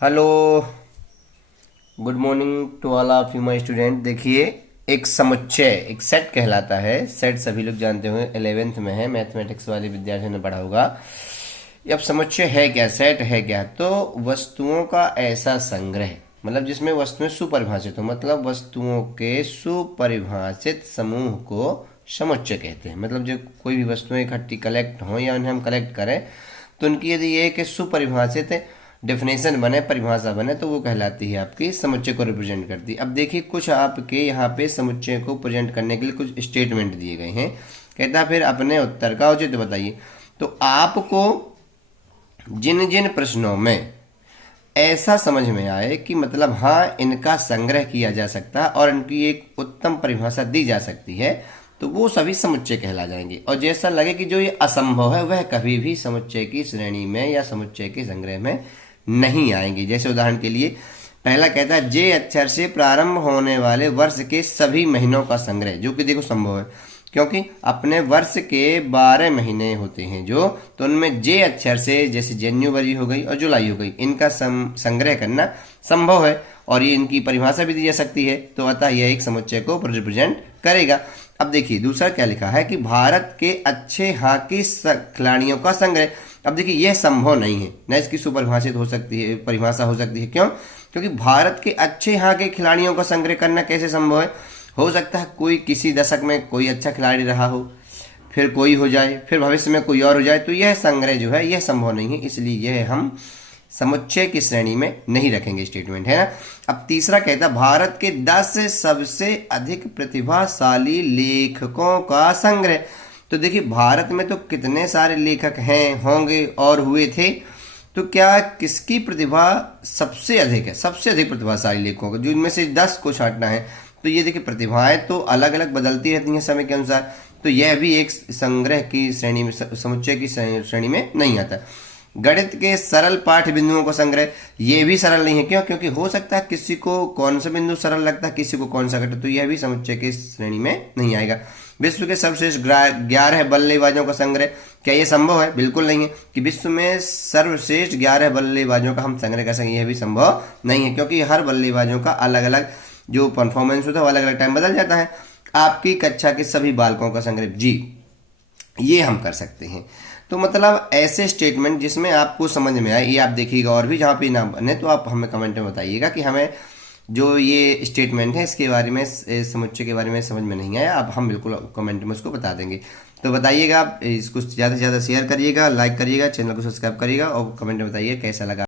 Hello, good morning to all of you my student. देखिए, एक समुच्चय एक सेट कहलाता है। सेट सभी लोग जानते होंगे, 11th में है, मैथमेटिक्स वाले विद्यार्थियों ने पढ़ा होगा। अब समुच्चय है क्या, सेट है क्या? तो वस्तुओं का ऐसा संग्रह, मतलब जिसमें वस्तुएं सुपरिभाषित हो, मतलब वस्तुओं के सुपरिभाषित समूह को समुच्चय कहते हैं। मतलब जो कोई भी वस्तुएं इकट्ठी कलेक्ट हों या उन्हें हम कलेक्ट करें, तो उनकी यदि एक सुपरिभाषित डेफिनेशन बने, परिभाषा बने, तो वो कहलाती है आपकी समुच्चय को रिप्रेजेंट करती है। अब देखिए, कुछ आपके यहाँ पे समुच्चय को प्रेजेंट करने के लिए कुछ स्टेटमेंट दिए गए हैं। कहता फिर अपने उत्तर का औचित्य तो बताइए। तो आपको जिन जिन प्रश्नों में ऐसा समझ में आए कि मतलब हाँ, इनका संग्रह किया जा सकता है और इनकी एक उत्तम परिभाषा दी जा सकती है, तो वो सभी समुच्चय कहला जाएंगे। और जैसा लगे कि जो ये असंभव है, वह कभी भी समुच्चय की श्रेणी में या समुच्चय के संग्रह में नहीं आएंगे। जैसे उदाहरण के लिए पहला कहता है जे अक्षर से प्रारंभ होने वाले वर्ष के सभी महीनों का संग्रह, जो कि देखो संभव है, क्योंकि अपने वर्ष के 12 महीने होते हैं जो, तो उनमें जे अक्षर से, जैसे जनवरी हो गई और जुलाई हो गई, इनका संग्रह करना संभव है और ये इनकी परिभाषा भी दी जा सकती है। तो अतः यह एक समुच्चय को रिप्रेजेंट करेगा। अब देखिए दूसरा क्या लिखा है कि भारत के अच्छे हॉकी खिलाड़ियों का संग्रह। अब देखिए, यह संभव नहीं है, न इसकी सुपरिभाषित हो सकती है, परिभाषा हो सकती है। क्यों? क्योंकि भारत के अच्छे हॉकी खिलाड़ियों का संग्रह करना कैसे संभव है? हो सकता है कोई किसी दशक में कोई अच्छा खिलाड़ी रहा हो, फिर कोई हो जाए, फिर भविष्य में कोई और हो जाए, तो यह संग्रह जो है यह संभव नहीं है। इसलिए यह हम समुच्चय की श्रेणी में नहीं रखेंगे, स्टेटमेंट है ना। अब तीसरा कहता, भारत के 10 सबसे अधिक प्रतिभाशाली लेखकों का संग्रह। तो देखिए, भारत में तो कितने सारे लेखक हैं, होंगे और हुए थे, तो क्या किसकी प्रतिभा सबसे अधिक है? सबसे अधिक प्रतिभाशाली लेखकों को, जो इनमें से 10 को छांटना है। तो ये देखिए, प्रतिभाएं तो अलग अलग बदलती रहती हैं समय के अनुसार, तो यह भी एक संग्रह की श्रेणी में, समुच्चय की श्रेणी में नहीं आता। गणित के सरल पाठ बिंदुओं का संग्रह, ये भी सरल नहीं है। क्यों? क्योंकि हो सकता है किसी को कौन सा बिंदु सरल लगता है, किसी को कौन सा कठिन, तो यह भी समुच्चय की श्रेणी में नहीं आएगा। विश्व के सर्वश्रेष्ठ 11 बल्लेबाजों का संग्रह, क्या यह संभव है? बिल्कुल नहीं है कि विश्व में सर्वश्रेष्ठ 11 बल्लेबाजों का हम संग्रह कर सकें, यह भी संभव नहीं है, क्योंकि हर बल्लेबाजों का अलग अलग जो परफॉर्मेंस होता है वो अलग अलग टाइम बदल जाता है। आपकी कक्षा के सभी बालकों का संग्रह, जी, ये हम कर सकते हैं। तो मतलब ऐसे स्टेटमेंट जिसमें आपको समझ में आए, ये आप देखिएगा, और भी जहाँ पे ना बने तो आप हमें कमेंट में बताइएगा कि हमें जो ये स्टेटमेंट है इसके बारे में, समुच्चय के बारे में समझ में नहीं आया। अब हम बिल्कुल कमेंट में उसको बता देंगे। तो बताइएगा, आप इसको ज़्यादा से ज़्यादा शेयर करिएगा, लाइक करिएगा, चैनल को सब्सक्राइब करिएगा और कमेंट में बताइए कैसा लगा।